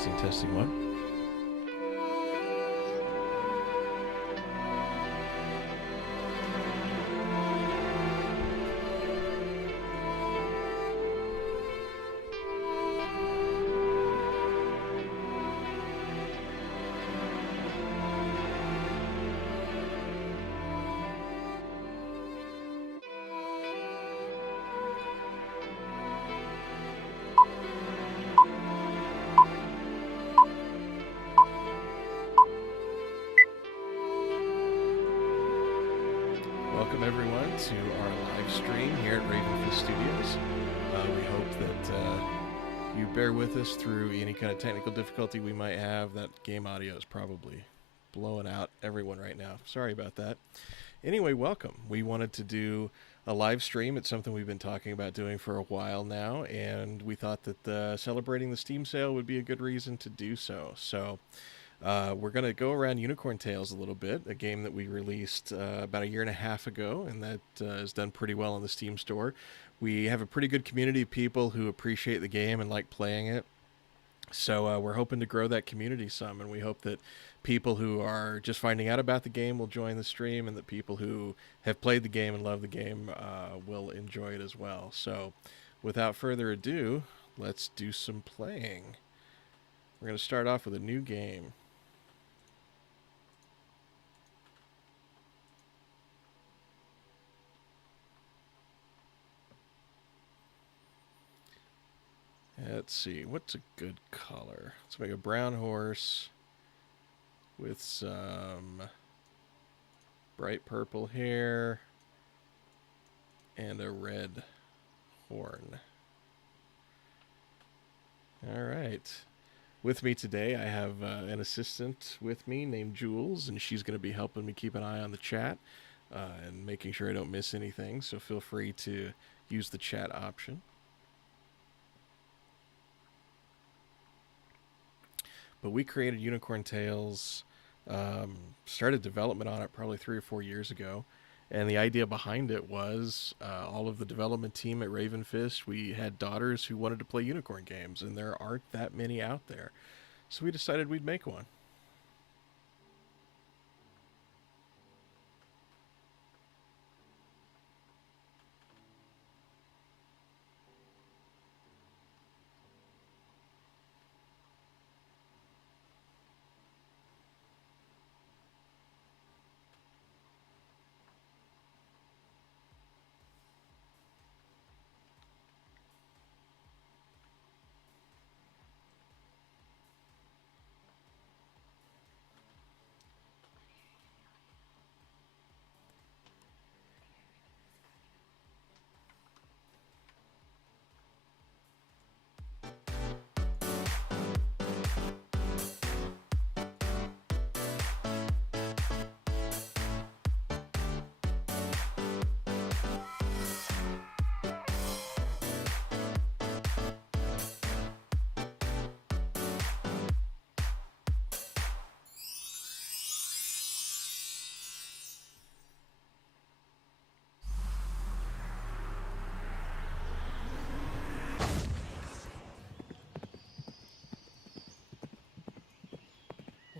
Testing one. Welcome everyone to our live stream here at Ravenfist Studios. We hope that you bear with us through any kind of technical difficulty we might have. That game audio is probably blowing out everyone right now. Sorry about that. Anyway, welcome. We wanted to do a live stream. It's something we've been talking about doing for a while now, and we thought that celebrating the Steam sale would be a good reason to do so. We're going to go around Unicorn Tales a little bit, a game that we released about a year and a half ago, and that has done pretty well on the Steam store. We have a pretty good community of people who appreciate the game and like playing it. So we're hoping to grow that community some, and we hope that people who are just finding out about the game will join the stream, and that people who have played the game and love the game will enjoy it as well. So without further ado, let's do some playing. We're going to start off with a new game. Let's see, what's a good color? Let's make a brown horse with some bright purple hair and a red horn. All right. With me today, I have an assistant with me named Jules, and she's going to be helping me keep an eye on the chat and making sure I don't miss anything, so feel free to use the chat option. But we created Unicorn Tales, started development on it probably 3 or 4 years ago. And the idea behind it was all of the development team at Ravenfist, we had daughters who wanted to play unicorn games, and there aren't that many out there. So we decided we'd make one.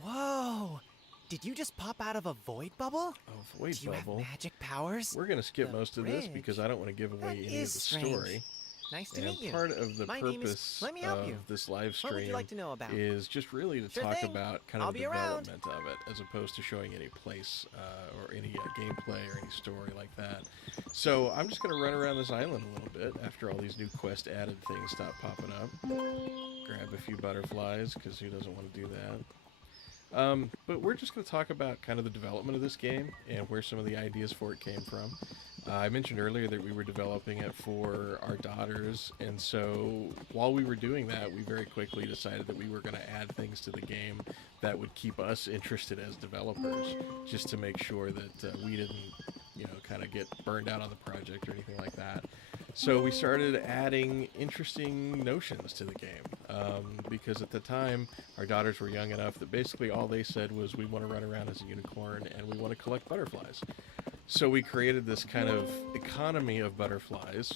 Whoa! Did you just pop out of a void bubble? A void Do you bubble. have magic powers? We're going to skip The most of this because I don't want to give away any of the story. Nice to And meet you. part of the My name is- purpose let me help of you. this live What would you stream like to know about? is just really to Sure talk thing. about kind I'll of the be around. development of it, as opposed to showing any place or any gameplay or any story like that. So I'm just going to run around this island a little bit after all these new quest added things stop popping up. Grab a few butterflies, because who doesn't want to do that? But we're just going to talk about kind of the development of this game and where some of the ideas for it came from. I mentioned earlier that we were developing it for our daughters, and so while we were doing that, we very quickly decided that we were going to add things to the game that would keep us interested as developers, just to make sure that we didn't, kind of get burned out on the project or anything like that. So we started adding interesting notions to the game, because at the time, our daughters were young enough that basically all they said was, we want to run around as a unicorn and we want to collect butterflies. So we created this kind of economy of butterflies,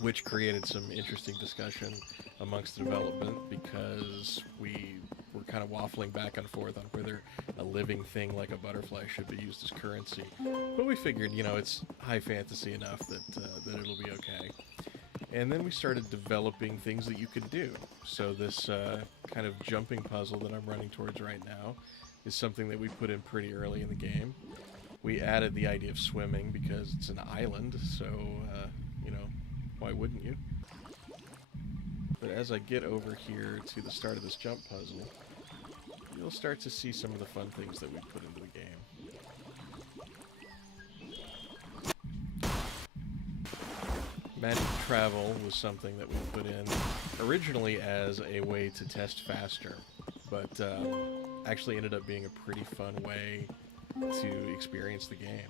which created some interesting discussion amongst the development because we were kind of waffling back and forth on whether a living thing like a butterfly should be used as currency. But we figured, it's high fantasy enough that it'll be okay. And then we started developing things that you could do. So this kind of jumping puzzle that I'm running towards right now is something that we put in pretty early in the game. We added the idea of swimming because it's an island, so, why wouldn't you? But as I get over here to the start of this jump puzzle, you'll start to see some of the fun things that we put into the game. Magic Travel was something that we put in originally as a way to test faster, but actually ended up being a pretty fun way to experience the game.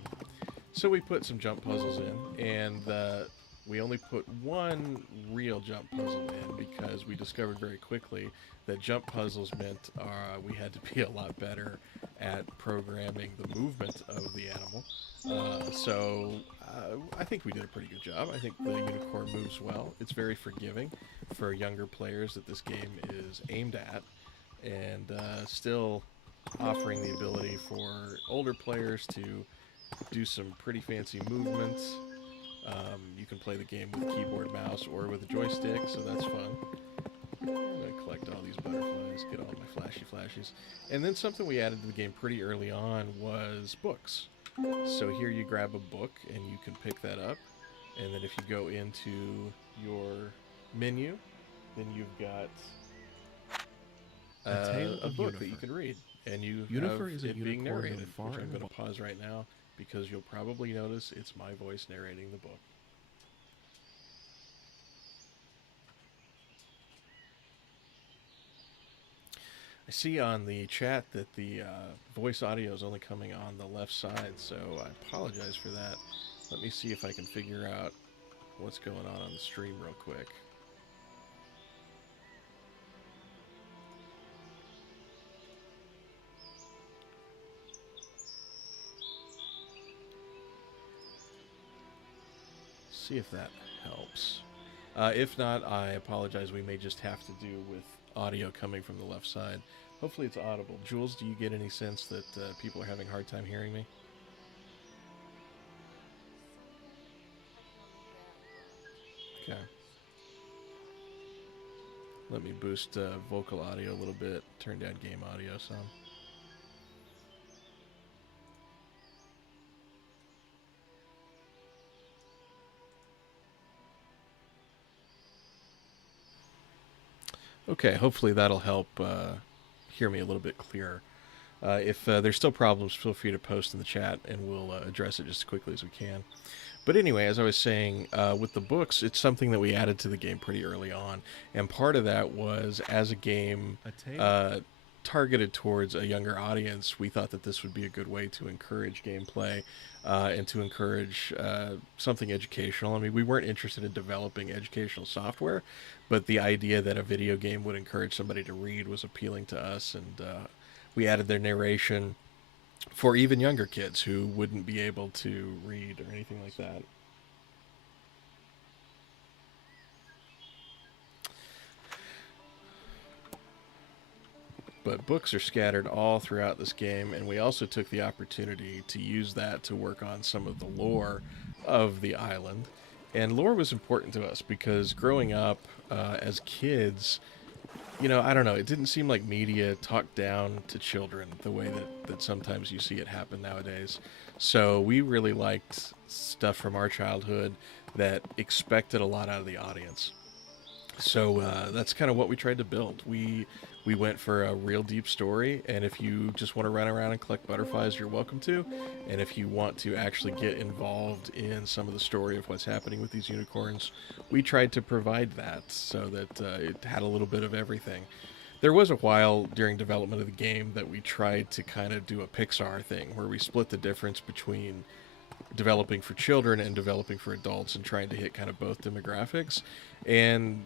So we put some jump puzzles in, and we only put one real jump puzzle in because we discovered very quickly that jump puzzles meant we had to be a lot better at programming the movement of the animal. I think we did a pretty good job. I think the unicorn moves well. It's very forgiving for younger players that this game is aimed at, and still offering the ability for older players to do some pretty fancy movements. You can play the game with keyboard, mouse, or with a joystick, so that's fun. I'm going to collect all these butterflies, get all my flashy flashies. And then something we added to the game pretty early on was books. So here you grab a book and you can pick that up, and then if you go into your menu, then you've got a book that you can read, and you have it being narrated, which I'm going to pause right now because you'll probably notice it's my voice narrating the book. I see on the chat that the voice audio is only coming on the left side, so I apologize for that. Let me see if I can figure out what's going on the stream real quick. See if that helps. If not, I apologize. We may just have to do with audio coming from the left side. Hopefully it's audible. Jules, do you get any sense that people are having a hard time hearing me? Okay. Let me boost vocal audio a little bit. Turn down game audio some. Okay, hopefully that'll help hear me a little bit clearer. If there's still problems, feel free to post in the chat, and we'll address it just as quickly as we can. But anyway, as I was saying, with the books, it's something that we added to the game pretty early on. And part of that was, as a game targeted towards a younger audience, we thought that this would be a good way to encourage gameplay and to encourage something educational. I mean, we weren't interested in developing educational software, but the idea that a video game would encourage somebody to read was appealing to us, and we added their narration for even younger kids who wouldn't be able to read or anything like that. But books are scattered all throughout this game, and we also took the opportunity to use that to work on some of the lore of the island. And lore was important to us because growing up as kids, I don't know, it didn't seem like media talked down to children the way that sometimes you see it happen nowadays. So we really liked stuff from our childhood that expected a lot out of the audience. So that's kind of what we tried to build. We went for a real deep story, and if you just want to run around and collect butterflies, you're welcome to. And if you want to actually get involved in some of the story of what's happening with these unicorns, we tried to provide that so that it had a little bit of everything. There was a while during development of the game that we tried to kind of do a Pixar thing, where we split the difference between developing for children and developing for adults and trying to hit kind of both demographics, and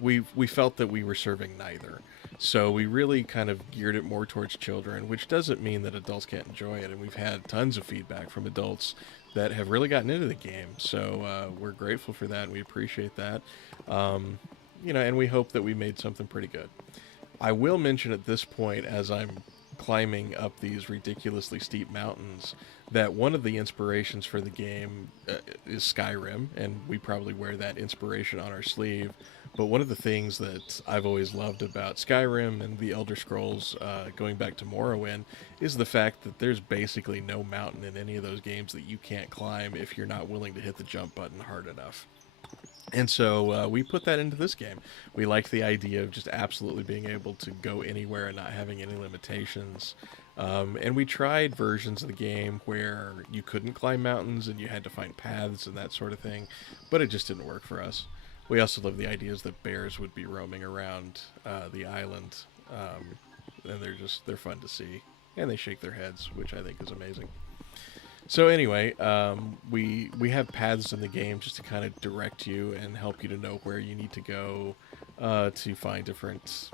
we felt that we were serving neither. So we really kind of geared it more towards children, which doesn't mean that adults can't enjoy it, and we've had tons of feedback from adults that have really gotten into the game, so we're grateful for that and we appreciate that. and we hope that we made something pretty good. I will mention at this point, as I'm climbing up these ridiculously steep mountains, that one of the inspirations for the game is Skyrim, and we probably wear that inspiration on our sleeve. But one of the things that I've always loved about Skyrim and the Elder Scrolls, going back to Morrowind, is the fact that there's basically no mountain in any of those games that you can't climb if you're not willing to hit the jump button hard enough. And so we put that into this game. We liked the idea of just absolutely being able to go anywhere and not having any limitations. And we tried versions of the game where you couldn't climb mountains and you had to find paths and that sort of thing, but it just didn't work for us. We also love the ideas that bears would be roaming around the island, and they're fun to see, and they shake their heads, which I think is amazing. So anyway, we have paths in the game just to kind of direct you and help you to know where you need to go to find different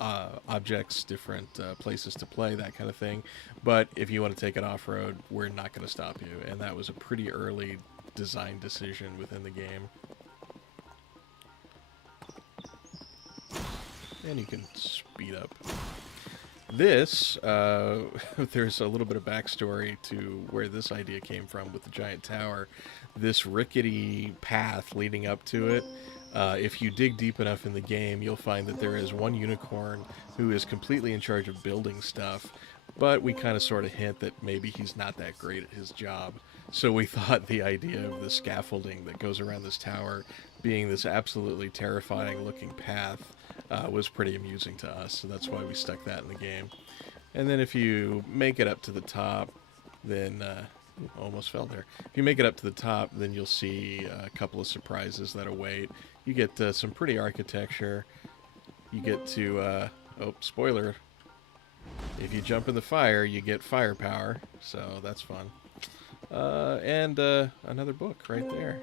objects, different places to play, that kind of thing. But if you want to take it off-road, we're not going to stop you. And that was a pretty early design decision within the game. And you can speed up. This, there's a little bit of backstory to where this idea came from with the giant tower. This rickety path leading up to it, if you dig deep enough in the game, you'll find that there is one unicorn who is completely in charge of building stuff, but we kind of sort of hint that maybe he's not that great at his job. So we thought the idea of the scaffolding that goes around this tower being this absolutely terrifying looking path was pretty amusing to us, so that's why we stuck that in the game. And then if you make it up to the top, then almost fell there. If you make it up to the top, then you'll see a couple of surprises that await. You get some pretty architecture. You get to oh, spoiler, if you jump in the fire, you get firepower, so that's fun. And another book right there.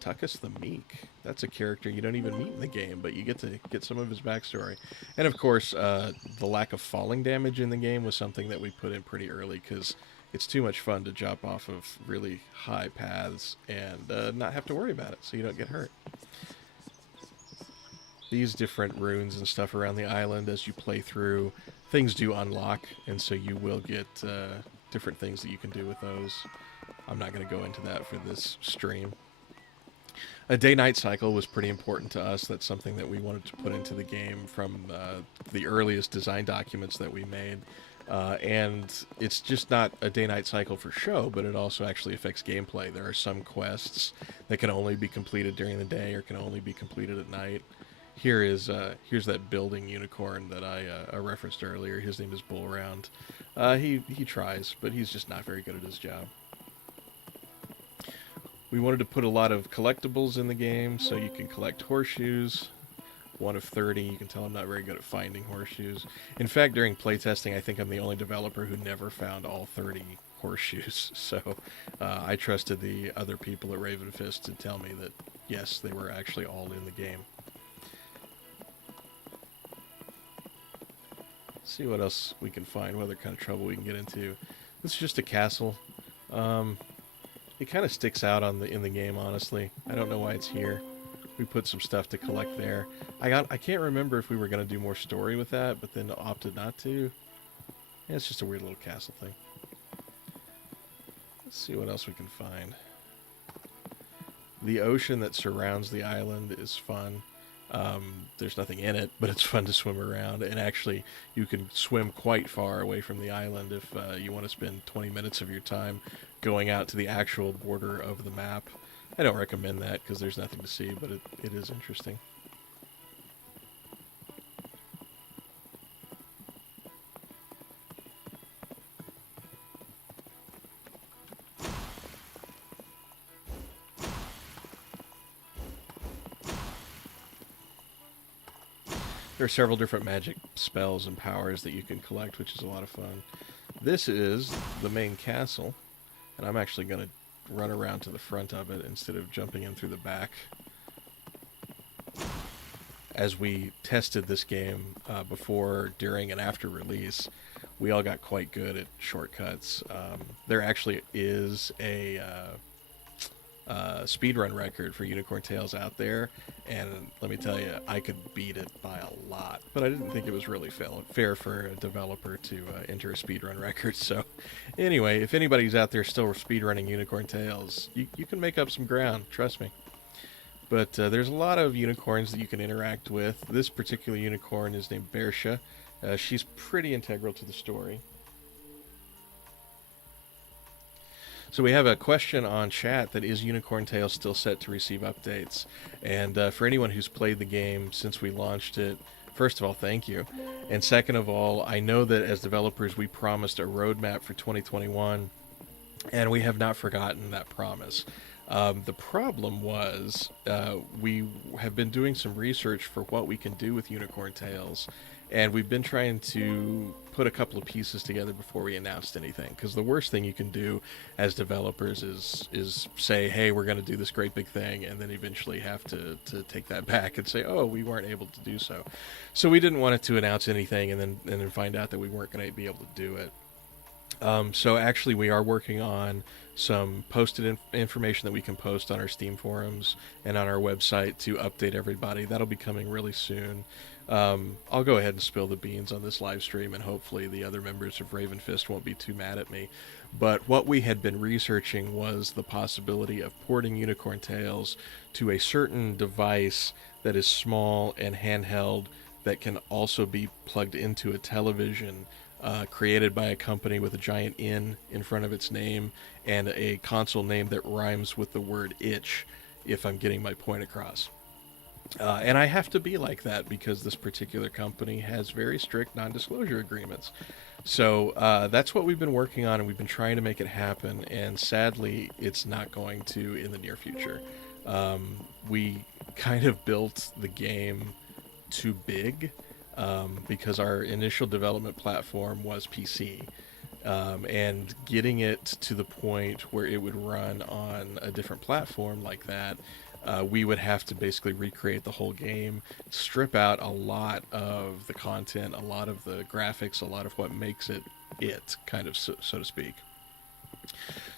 Tuckus the Meek. That's a character you don't even meet in the game, but you get to get some of his backstory. And of course, the lack of falling damage in the game was something that we put in pretty early, because it's too much fun to jump off of really high paths and not have to worry about it, so you don't get hurt. These different runes and stuff around the island, as you play through, things do unlock, and so you will get different things that you can do with those. I'm not going to go into that for this stream. A day-night cycle was pretty important to us. That's something that we wanted to put into the game from the earliest design documents that we made. And it's just not a day-night cycle for show, but it also actually affects gameplay. There are some quests that can only be completed during the day or can only be completed at night. Here's that building unicorn that I referenced earlier. His name is Bullround. He tries, but he's just not very good at his job. We wanted to put a lot of collectibles in the game, so you can collect horseshoes. 1 of 30. You can tell I'm not very good at finding horseshoes. In fact, during playtesting, I think I'm the only developer who never found all 30 horseshoes. So I trusted the other people at Ravenfist to tell me that, yes, they were actually all in the game. Let's see what else we can find, what other kind of trouble we can get into. This is just a castle. It kind of sticks out in the game, honestly. I don't know why it's here. We put some stuff to collect there. I can't remember if we were going to do more story with that, but then opted not to. Yeah, it's just a weird little castle thing. Let's see what else we can find. The ocean that surrounds the island is fun. There's nothing in it, but it's fun to swim around. And actually, you can swim quite far away from the island if you want to spend 20 minutes of your time going out to the actual border of the map. I don't recommend that because there's nothing to see, but it is interesting. There are several different magic spells and powers that you can collect, which is a lot of fun. This is the main castle, and I'm actually going to run around to the front of it instead of jumping in through the back. As we tested this game before, during, and after release, we all got quite good at shortcuts. There actually is a speedrun record for Unicorn Tales out there, and let me tell you, I could beat it by a lot. But I didn't think it was really fair for a developer to enter a speedrun record. So, anyway, if anybody's out there still speedrunning Unicorn Tales, you can make up some ground. Trust me. But there's a lot of unicorns that you can interact with. This particular unicorn is named Bersha. She's pretty integral to the story. So we have a question on chat that is Unicorn Tales still set to receive updates? And for anyone who's played the game since we launched it, first of all, thank you. And second of all, I know that as developers we promised a roadmap for 2021, and we have not forgotten that promise. The problem was we have been doing some research for what we can do with Unicorn Tales, and we've been trying to put a couple of pieces together before we announced anything. Because the worst thing you can do as developers is say, hey, we're going to do this great big thing, and then eventually have to take that back and say, oh, we weren't able to do so. So we didn't want it to announce anything and then find out that we weren't going to be able to do it. So actually we are working on some posted information that we can post on our Steam forums and on our website to update everybody. That'll be coming really soon. I'll go ahead and spill the beans on this live stream, and hopefully the other members of Ravenfist won't be too mad at me. But what we had been researching was the possibility of porting Unicorn Tales to a certain device that is small and handheld that can also be plugged into a television, created by a company with a giant N in front of its name and a console name that rhymes with the word itch, if I'm getting my point across. And I have to be like that because this particular company has very strict non-disclosure agreements. So that's what we've been working on, and we've been trying to make it happen, and sadly it's not going to in the near future. We kind of built the game too big, because our initial development platform was PC, and getting it to the point where it would run on a different platform like that, we would have to basically recreate the whole game, strip out a lot of the content, a lot of the graphics, a lot of what makes it kind of, so to speak.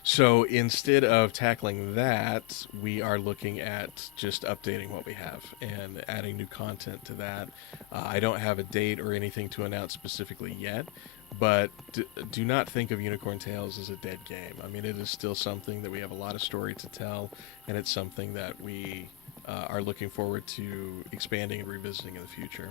So instead of tackling that, we are looking at just updating what we have and adding new content to that. I don't have a date or anything to announce specifically yet, but do not think of Unicorn Tales as a dead game. I mean, it is still something that we have a lot of story to tell, and it's something that we are looking forward to expanding and revisiting in the future.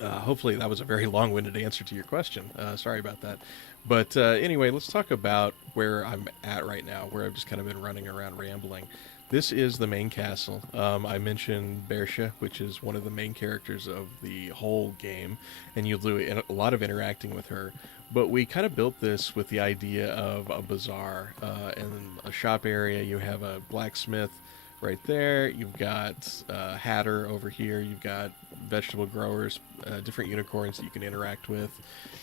Hopefully that was a very long-winded answer to your question. Sorry about that. But anyway, let's talk about where I'm at right now, where I've just kind of been running around rambling. This is the main castle. I mentioned Bersha, which is one of the main characters of the whole game, and you'll do a lot of interacting with her. But we kind of built this with the idea of a bazaar and a shop area. You have a blacksmith right there. You've got Hatter over here. You've got vegetable growers, different unicorns that you can interact with.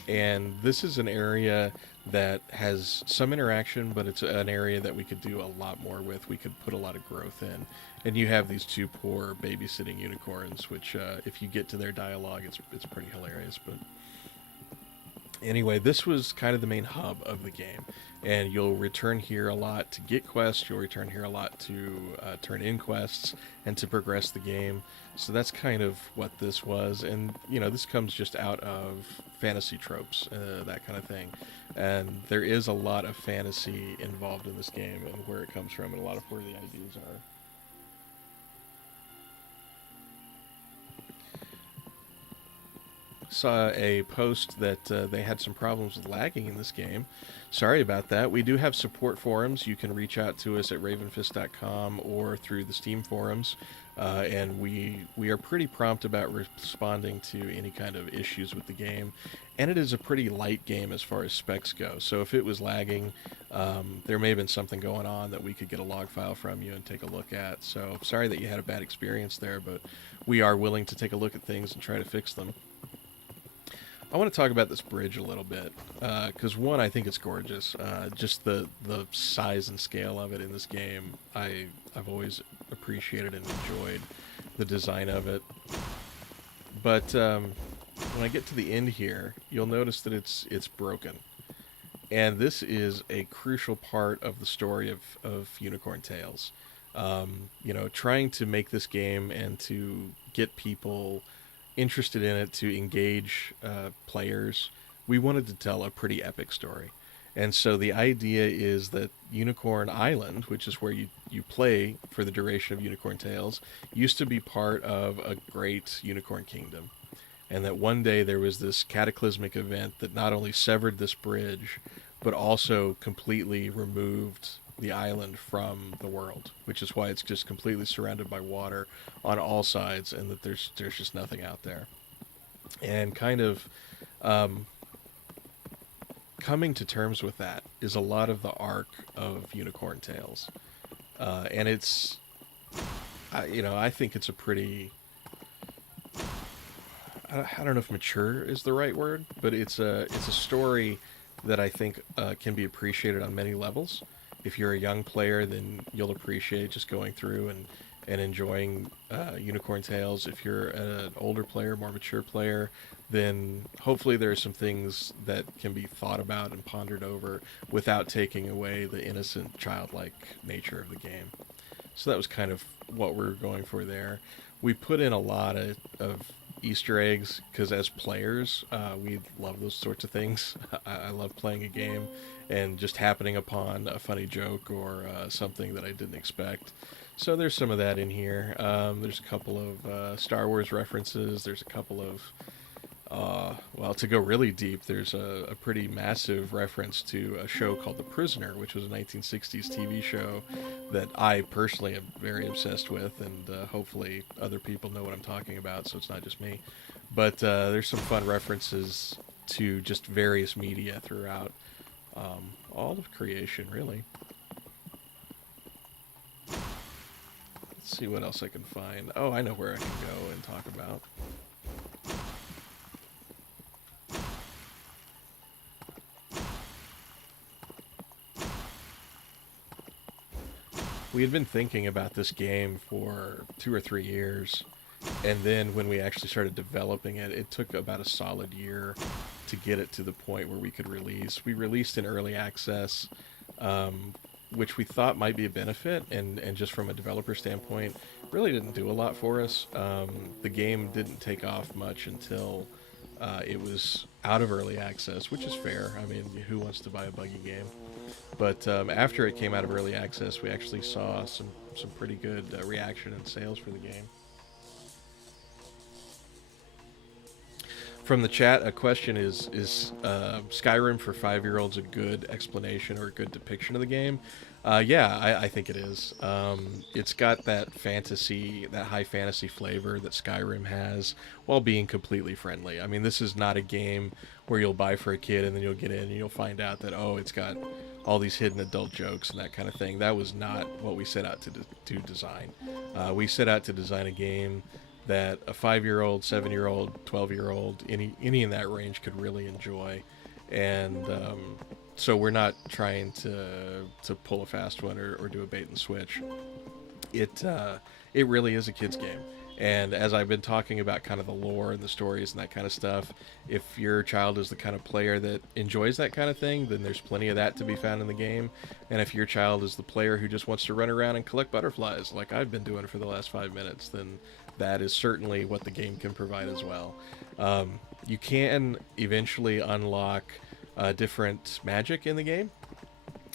And this is an area that has some interaction, but it's an area that we could do a lot more with. We could put a lot of growth in. And you have these two poor babysitting unicorns, which if you get to their dialogue, it's pretty hilarious. But anyway, this was kind of the main hub of the game. And you'll return here a lot to get quests. You'll return here a lot to turn in quests and to progress the game. So that's kind of what this was. And, you know, this comes just out of fantasy tropes, that kind of thing. And there is a lot of fantasy involved in this game and where it comes from and a lot of where the ideas are. Saw a post that they had some problems with lagging in this game. Sorry about that. We do have support forums. You can reach out to us at ravenfist.com or through the Steam forums, and we are pretty prompt about responding to any kind of issues with the game. And it is a pretty light game as far as specs go. So if it was lagging, there may have been something going on that we could get a log file from you and take a look at. So sorry that you had a bad experience there, but we are willing to take a look at things and try to fix them. I want to talk about this bridge a little bit, because one, I think it's gorgeous. Just the size and scale of it in this game, I've always appreciated and enjoyed the design of it. But when I get to the end here, you'll notice that it's broken. And this is a crucial part of the story of Unicorn Tales. Trying to make this game and to get people interested in it, to engage players, we wanted to tell a pretty epic story. And so the idea is that Unicorn Island, which is where you play for the duration of Unicorn Tales, used to be part of a great unicorn kingdom. And that one day there was this cataclysmic event that not only severed this bridge, but also completely removed the island from the world, which is why it's just completely surrounded by water on all sides, and that there's just nothing out there. And kind of coming to terms with that is a lot of the arc of Unicorn Tales, and I think it's a pretty. I don't know if mature is the right word, but it's a story that I think can be appreciated on many levels. If you're a young player, then you'll appreciate just going through and enjoying Unicorn Tales. If you're an older player, more mature player, then hopefully there are some things that can be thought about and pondered over without taking away the innocent, childlike nature of the game. So that was kind of what we were going for there. We put in a lot of Easter eggs because as players, we love those sorts of things. I love playing a game and just happening upon a funny joke or something that I didn't expect. So there's some of that in here. There's a couple of Star Wars references. There's a couple of to go really deep, there's a pretty massive reference to a show called The Prisoner, which was a 1960s TV show that I personally am very obsessed with, and hopefully other people know what I'm talking about, so it's not just me. But there's some fun references to just various media throughout all of creation, really. Let's see what else I can find. Oh, I know where I can go and talk about. We had been thinking about this game for 2 or 3 years, and then when we actually started developing it, it took about a solid year to get it to the point where we could release. We released in early access, which we thought might be a benefit, and just from a developer standpoint, really didn't do a lot for us. The game didn't take off much until it was out of early access, which is fair. I mean, who wants to buy a buggy game? But after it came out of early access, we actually saw some pretty good reaction and sales for the game. From the chat, a question is Skyrim for 5-year-olds a good explanation or a good depiction of the game? Yeah, I think it is. It's got that fantasy, that high fantasy flavor that Skyrim has, while being completely friendly. I mean, this is not a game where you'll buy for a kid and then you'll get in and you'll find out that, oh, it's got all these hidden adult jokes and that kind of thing. That was not what we set out to design. We set out to design a game that a 5-year-old, 7-year-old, 12-year-old, any in that range could really enjoy. And so we're not trying to pull a fast one or do a bait and switch. It really is a kid's game. And as I've been talking about kind of the lore and the stories and that kind of stuff, if your child is the kind of player that enjoys that kind of thing, then there's plenty of that to be found in the game. And if your child is the player who just wants to run around and collect butterflies like I've been doing for the last 5 minutes, then that is certainly what the game can provide as well. You can eventually unlock different magic in the game.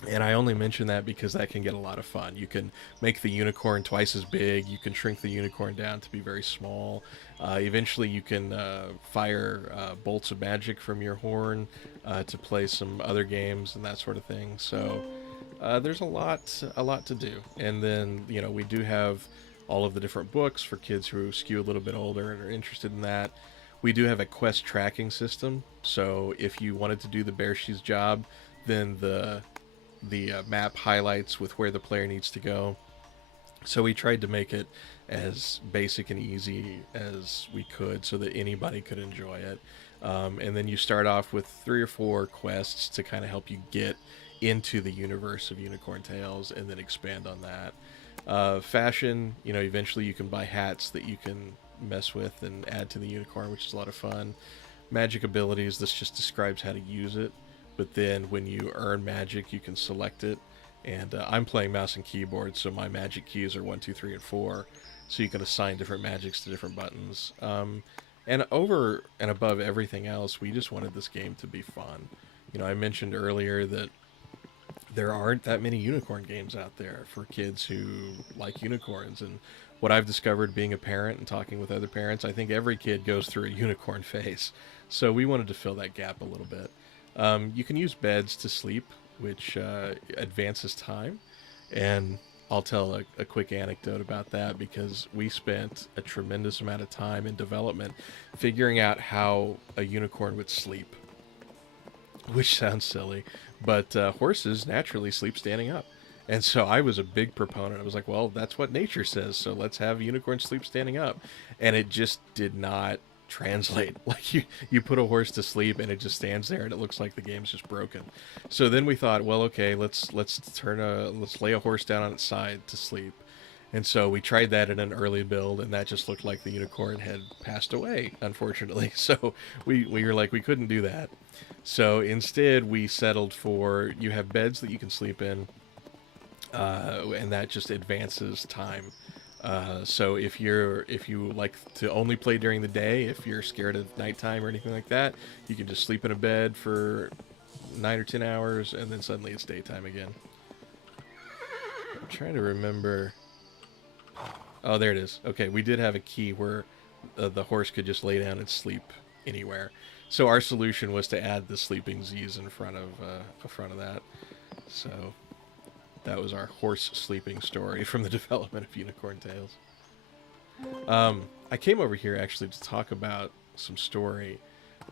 And I only mention that because that can get a lot of fun. You can make the unicorn twice as big. You can shrink the unicorn down to be very small. Eventually, you can fire bolts of magic from your horn to play some other games and that sort of thing. So there's a lot to do. And then we do have all of the different books for kids who skew a little bit older and are interested in that. We do have a quest tracking system. So if you wanted to do the Bearshee's job, then the map highlights with where the player needs to go. So we tried to make it as basic and easy as we could so that anybody could enjoy it. And then you start off with 3 or 4 quests to kind of help you get into the universe of Unicorn Tales and then expand on that. Fashion, eventually you can buy hats that you can mess with and add to the unicorn, which is a lot of fun. Magic abilities, this just describes how to use it. but then when you earn magic, you can select it. And I'm playing mouse and keyboard, so my magic keys are 1, 2, 3, and 4. So you can assign different magics to different buttons. And over and above everything else, we just wanted this game to be fun. I mentioned earlier that there aren't that many unicorn games out there for kids who like unicorns. And what I've discovered being a parent and talking with other parents, I think every kid goes through a unicorn phase. So we wanted to fill that gap a little bit. You can use beds to sleep, which advances time. And I'll tell a quick anecdote about that because we spent a tremendous amount of time in development figuring out how a unicorn would sleep, which sounds silly, but horses naturally sleep standing up. And so I was a big proponent. I was like, well, that's what nature says, so let's have unicorns sleep standing up. And it just did not translate. Like you put a horse to sleep and it just stands there and it looks like the game's just broken. So then we thought, well, okay, let's lay a horse down on its side to sleep. And so we tried that in an early build, and that just looked like the unicorn had passed away, unfortunately. So we were like, we couldn't do that. So instead, we settled for you have beds that you can sleep in, and that just advances time. So if you like to only play during the day, if you're scared of nighttime or anything like that, you can just sleep in a bed for 9 or 10 hours, and then suddenly it's daytime again. I'm trying to remember. Oh, there it is. Okay, we did have a key where the horse could just lay down and sleep anywhere. So our solution was to add the sleeping Z's in front of that. So that was our horse sleeping story from the development of Unicorn Tales. I came over here actually to talk about some story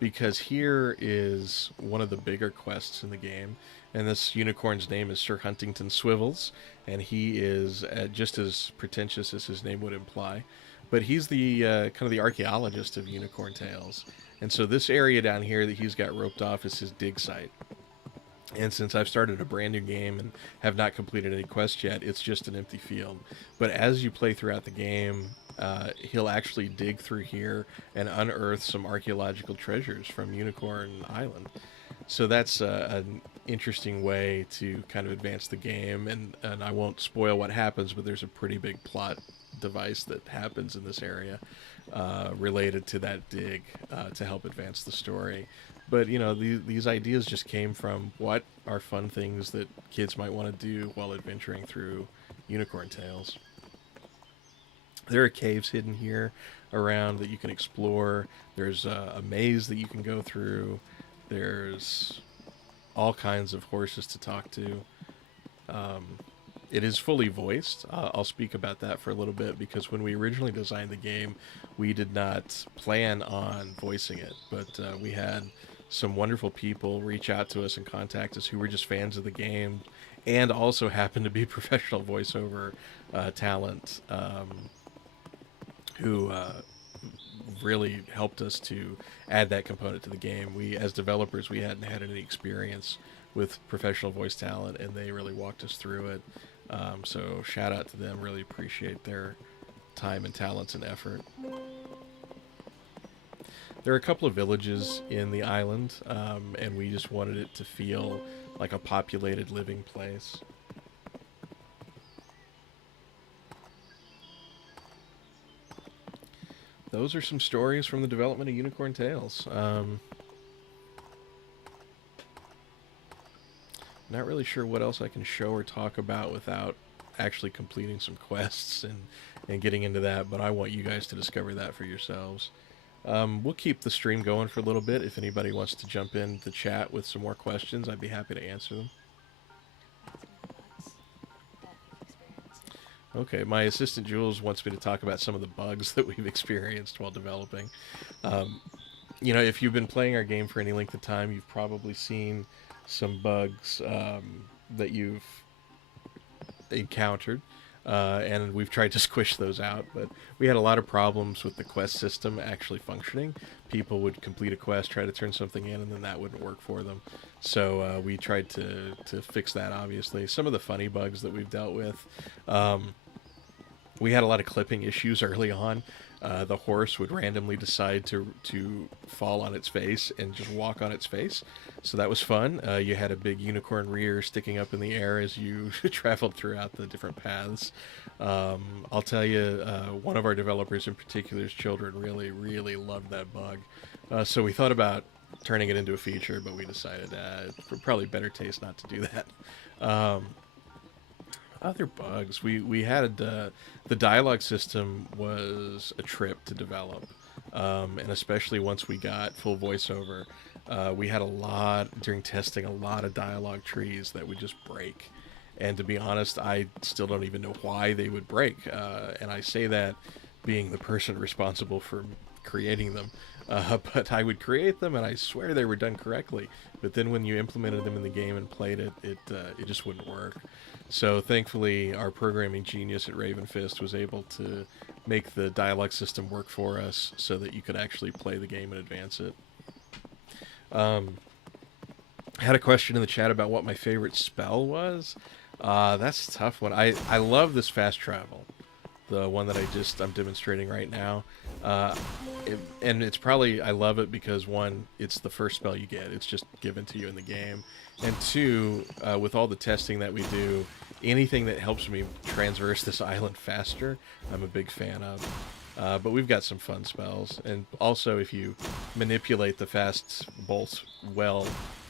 because here is one of the bigger quests in the game, and this unicorn's name is Sir Huntington Swivels, and he is just as pretentious as his name would imply, but he's the kind of the archaeologist of Unicorn Tales. And so this area down here that he's got roped off is his dig site. And since I've started a brand new game and have not completed any quests yet, it's just an empty field. But as you play throughout the game, he'll actually dig through here and unearth some archaeological treasures from Unicorn Island. So that's an interesting way to kind of advance the game. And I won't spoil what happens, but there's a pretty big plot device that happens in this area related to that dig to help advance the story. But, these ideas just came from what are fun things that kids might want to do while adventuring through Unicorn Tales. There are caves hidden here around that you can explore. There's a maze that you can go through. There's all kinds of horses to talk to. It is fully voiced. I'll speak about that for a little bit because when we originally designed the game, we did not plan on voicing it, but we had some wonderful people reach out to us and contact us who were just fans of the game and also happened to be professional voiceover talent who really helped us to add that component to the game. We, as developers, we hadn't had any experience with professional voice talent, and they really walked us through it. So shout out to them. Really appreciate their time and talents and effort. There are a couple of villages in the island, and we just wanted it to feel like a populated living place. Those are some stories from the development of Unicorn Tales. Not really sure what else I can show or talk about without actually completing some quests and getting into that, but I want you guys to discover that for yourselves. We'll keep the stream going for a little bit. If anybody wants to jump in the chat with some more questions, I'd be happy to answer them. Okay, my assistant Jules wants me to talk about some of the bugs that we've experienced while developing. If you've been playing our game for any length of time, you've probably seen some bugs that you've encountered. And we've tried to squish those out, but we had a lot of problems with the quest system actually functioning. People would complete a quest, try to turn something in, and then that wouldn't work for them. So we tried to fix that, obviously. Some of the funny bugs that we've dealt with, We had a lot of clipping issues early on. The horse would randomly decide to fall on its face and just walk on its face, so that was fun. You had a big unicorn rear sticking up in the air as you traveled throughout the different paths. I'll tell you, one of our developers in particular's children really loved that bug, so we thought about turning it into a feature, but we decided for probably better taste not to do that. Other bugs, we had the dialogue system was a trip to develop, and especially once we got full voiceover, we had a lot during testing, a lot of dialogue trees that would just break. And to be honest, I still don't even know why they would break. And I say that being the person responsible for creating them. But I would create them, and I swear they were done correctly. But then when you implemented them in the game and played it, it just wouldn't work. So thankfully, our programming genius at Ravenfist was able to make the dialogue system work for us, so that you could actually play the game and advance it. Had a question in the chat about what my favorite spell was. That's a tough one. I love this fast travel, the one that I'm demonstrating right now. And it's probably, I love it because one, it's the first spell you get. It's just given to you in the game. And two, with all the testing that we do, anything that helps me transverse this island faster, I'm a big fan of. But we've got some fun spells. And also, if you manipulate the fast bolts well,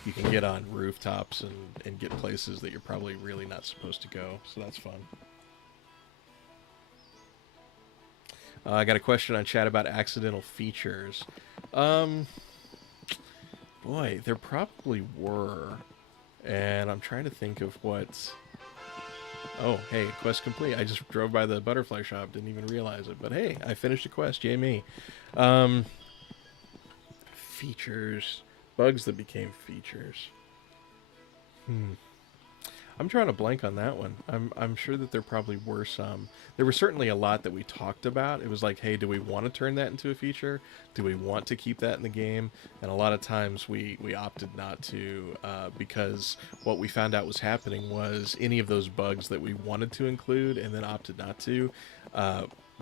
you can get on rooftops and get places that you're probably really not supposed to go. So that's fun. I got a question on chat about accidental features. Boy, there probably were. And I'm trying to think of what... Oh, hey, quest complete. I just drove by the butterfly shop, didn't even realize it. But hey, I finished a quest, yay me. Features. Bugs that became features. I'm drawing a blank on that one. I'm sure that there probably were some. There were certainly a lot that we talked about. It was like, hey, do we want to turn that into a feature? Do we want to keep that in the game? And a lot of times we opted not to, because what we found out was happening was any of those bugs that we wanted to include and then opted not to,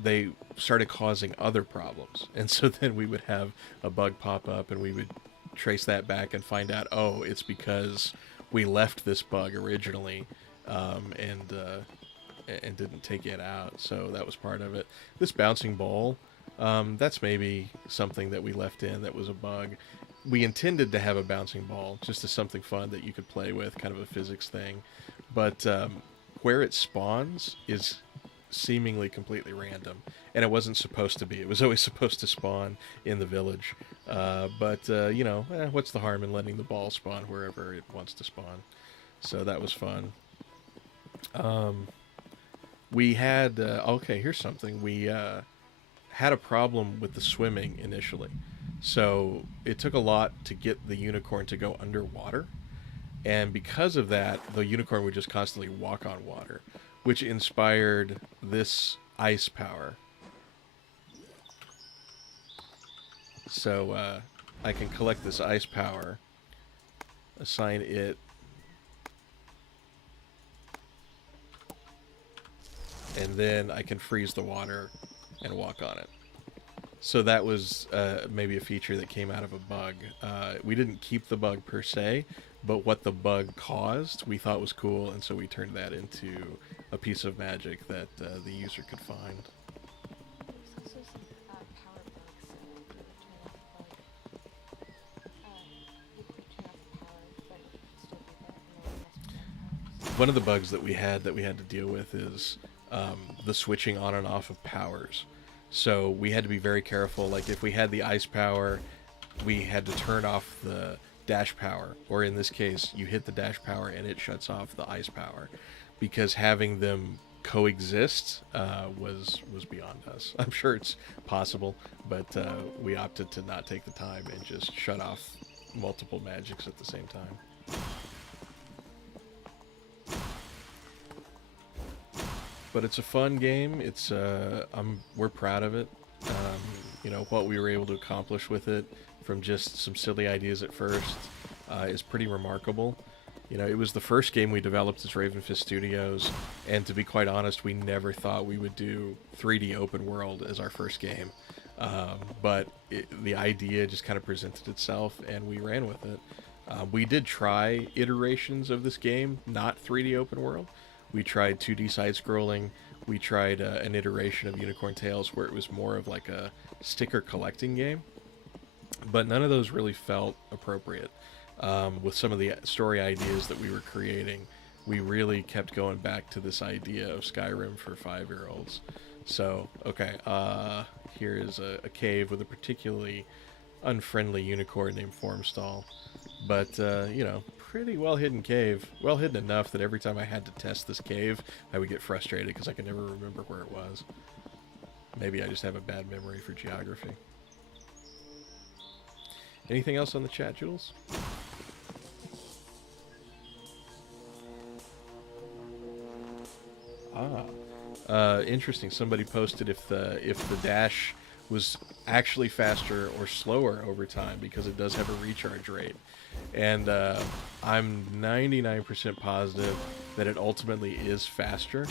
they started causing other problems. And so then we would have a bug pop up and we would trace that back and find out, oh, it's because we left this bug originally, and didn't take it out, so that was part of it. This bouncing ball, that's maybe something that we left in that was a bug. We intended to have a bouncing ball just as something fun that you could play with, kind of a physics thing, but where it spawns is seemingly completely random, and it wasn't supposed to be. It was always supposed to spawn in the village, but you know, what's the harm in letting the ball spawn wherever it wants to spawn? So that was fun. We had okay, here's something. We had a problem with the swimming initially, so it took a lot to get the unicorn to go underwater, and because of that, the unicorn would just constantly walk on water, which inspired this ice power. So I can collect this ice power, assign it, and then I can freeze the water and walk on it. So that was maybe a feature that came out of a bug. We didn't keep the bug per se, but what the bug caused we thought was cool, and so we turned that into a piece of magic that the user could find. There's also some power bugs. You could turn off power, but it could still be there, and then mess with powers. One of the bugs that we had to deal with is the switching on and off of powers. So we had to be very careful. Like if we had the ice power, we had to turn off the dash power, or in this case, you hit the dash power and it shuts off the ice power, because having them coexist was beyond us. I'm sure it's possible, but we opted to not take the time and just shut off multiple magics at the same time. But it's a fun game. It's we're proud of it. You know, what we were able to accomplish with it from just some silly ideas at first is pretty remarkable. You know, it was the first game we developed as Ravenfist Studios, and to be quite honest, we never thought we would do 3D open world as our first game. But the idea just kind of presented itself, and we ran with it. We did try iterations of this game, not 3D open world. We tried 2D side-scrolling. We tried an iteration of Unicorn Tales where it was more of like a sticker collecting game. But none of those really felt appropriate. With some of the story ideas that we were creating, we really kept going back to this idea of Skyrim for 5-year-olds. So, okay, here is a cave with a particularly unfriendly unicorn named Formstall. But, you know, pretty well-hidden cave. Well-hidden enough that every time I had to test this cave, I would get frustrated because I could never remember where it was. Maybe I just have a bad memory for geography. Anything else on the chat, Jules? Interesting. Somebody posted if the dash was actually faster or slower over time because it does have a recharge rate, and I'm 99% positive that it ultimately is faster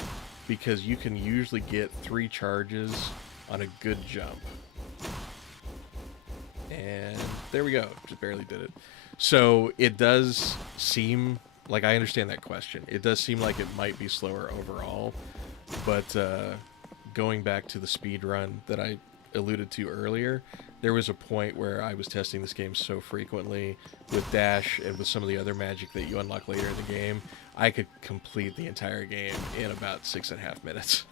because you can usually get 3 charges on a good jump. And there we go. Just barely did it. So it does seem like, I understand that question. It does seem like it might be slower overall, but going back to the speed run that I alluded to earlier, there was a point where I was testing this game so frequently with Dash and with some of the other magic that you unlock later in the game, I could complete the entire game in about 6.5 minutes.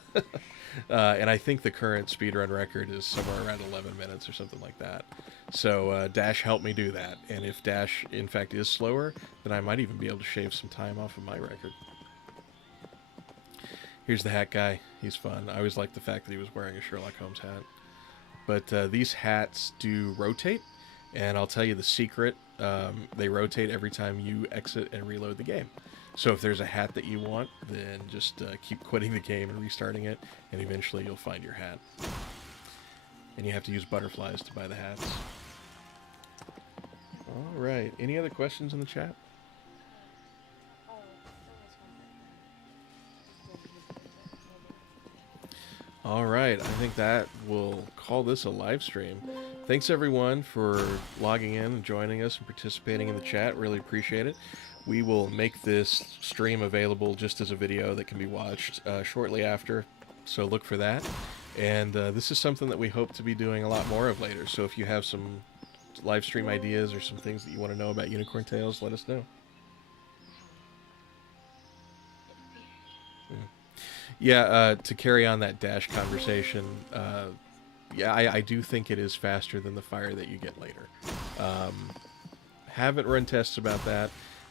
And I think the current speedrun record is somewhere around 11 minutes or something like that. So Dash helped me do that. And if Dash, in fact, is slower, then I might even be able to shave some time off of my record. Here's the hat guy. He's fun. I always liked the fact that he was wearing a Sherlock Holmes hat. But these hats do rotate. And I'll tell you the secret. They rotate every time you exit and reload the game. So if there's a hat that you want, then just keep quitting the game and restarting it, and eventually you'll find your hat. And you have to use butterflies to buy the hats. All right. Any other questions in the chat? Oh, there was one. All right. I think that will call this a live stream. Thanks, everyone, for logging in and joining us and participating in the chat. Really appreciate it. We will make this stream available just as a video that can be watched shortly after, so look for that. And this is something that we hope to be doing a lot more of later, so if you have some live stream ideas or some things that you want to know about Unicorn Tales, let us know. Yeah, to carry on that Dash conversation, yeah, I do think it is faster than the fire that you get later. Haven't run tests about that.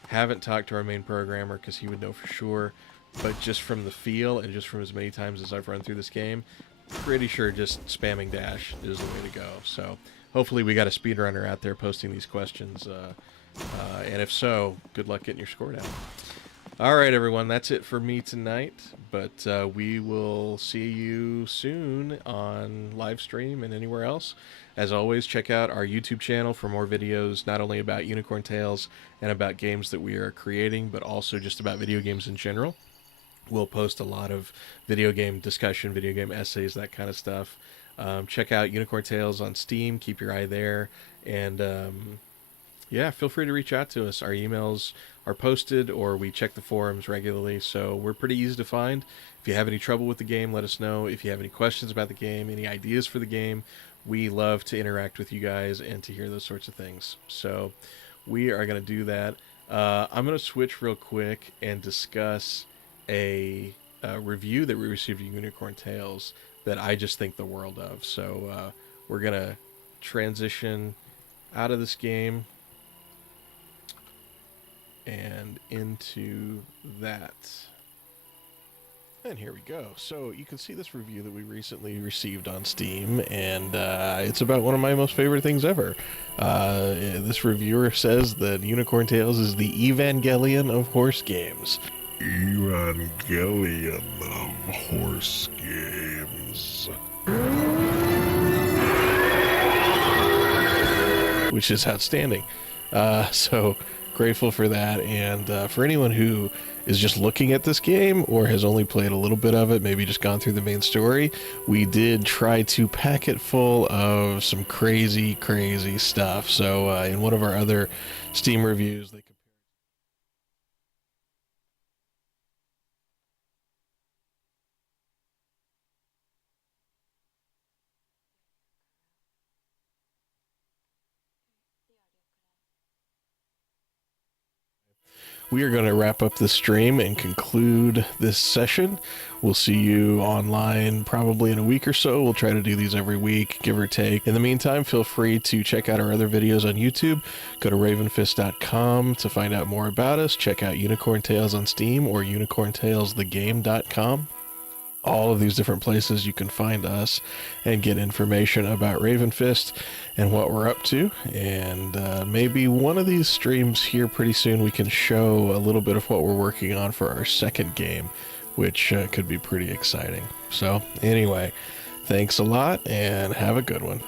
Haven't talked to our main programmer because he would know for sure, but just from the feel and just from as many times as I've run through this game, pretty sure just spamming Dash is the way to go. So hopefully we got a speedrunner out there posting these questions, and if so, good luck getting your score down. All right, everyone, that's it for me tonight, but we will see you soon on live stream and anywhere else. As always, check out our YouTube channel for more videos, not only about Unicorn Tales and about games that we are creating, but also just about video games in general. We'll post a lot of video game discussion, video game essays, that kind of stuff. Check out Unicorn Tales on Steam. Keep your eye there. And yeah, feel free to reach out to us. Our emails are posted, or we check the forums regularly, so we're pretty easy to find. If you have any trouble with the game, let us know. If you have any questions about the game, any ideas for the game, we love to interact with you guys and to hear those sorts of things. So we are going to do that. I'm going to switch real quick and discuss a review that we received in Unicorn Tales that I just think the world of. So we're going to transition out of this game and into that. And here we go. So you can see this review that we recently received on Steam, and it's about one of my most favorite things ever. This reviewer says that Unicorn Tales is the Evangelion of horse games. Evangelion of horse games. Which is outstanding. So grateful for that. And for anyone who is just looking at this game or has only played a little bit of it, maybe just gone through the main story, we did try to pack it full of some crazy stuff. So in one of our other Steam reviews, they we are going to wrap up this stream and conclude this session. We'll see you online probably in a week or so. We'll try to do these every week, give or take. In the meantime, feel free to check out our other videos on YouTube. Go to ravenfist.com to find out more about us. Check out Unicorn Tales on Steam or unicorntalesthegame.com. All of these different places you can find us and get information about Ravenfist and what we're up to. And maybe one of these streams here pretty soon we can show a little bit of what we're working on for our second game, which could be pretty exciting. So anyway, thanks a lot and have a good one.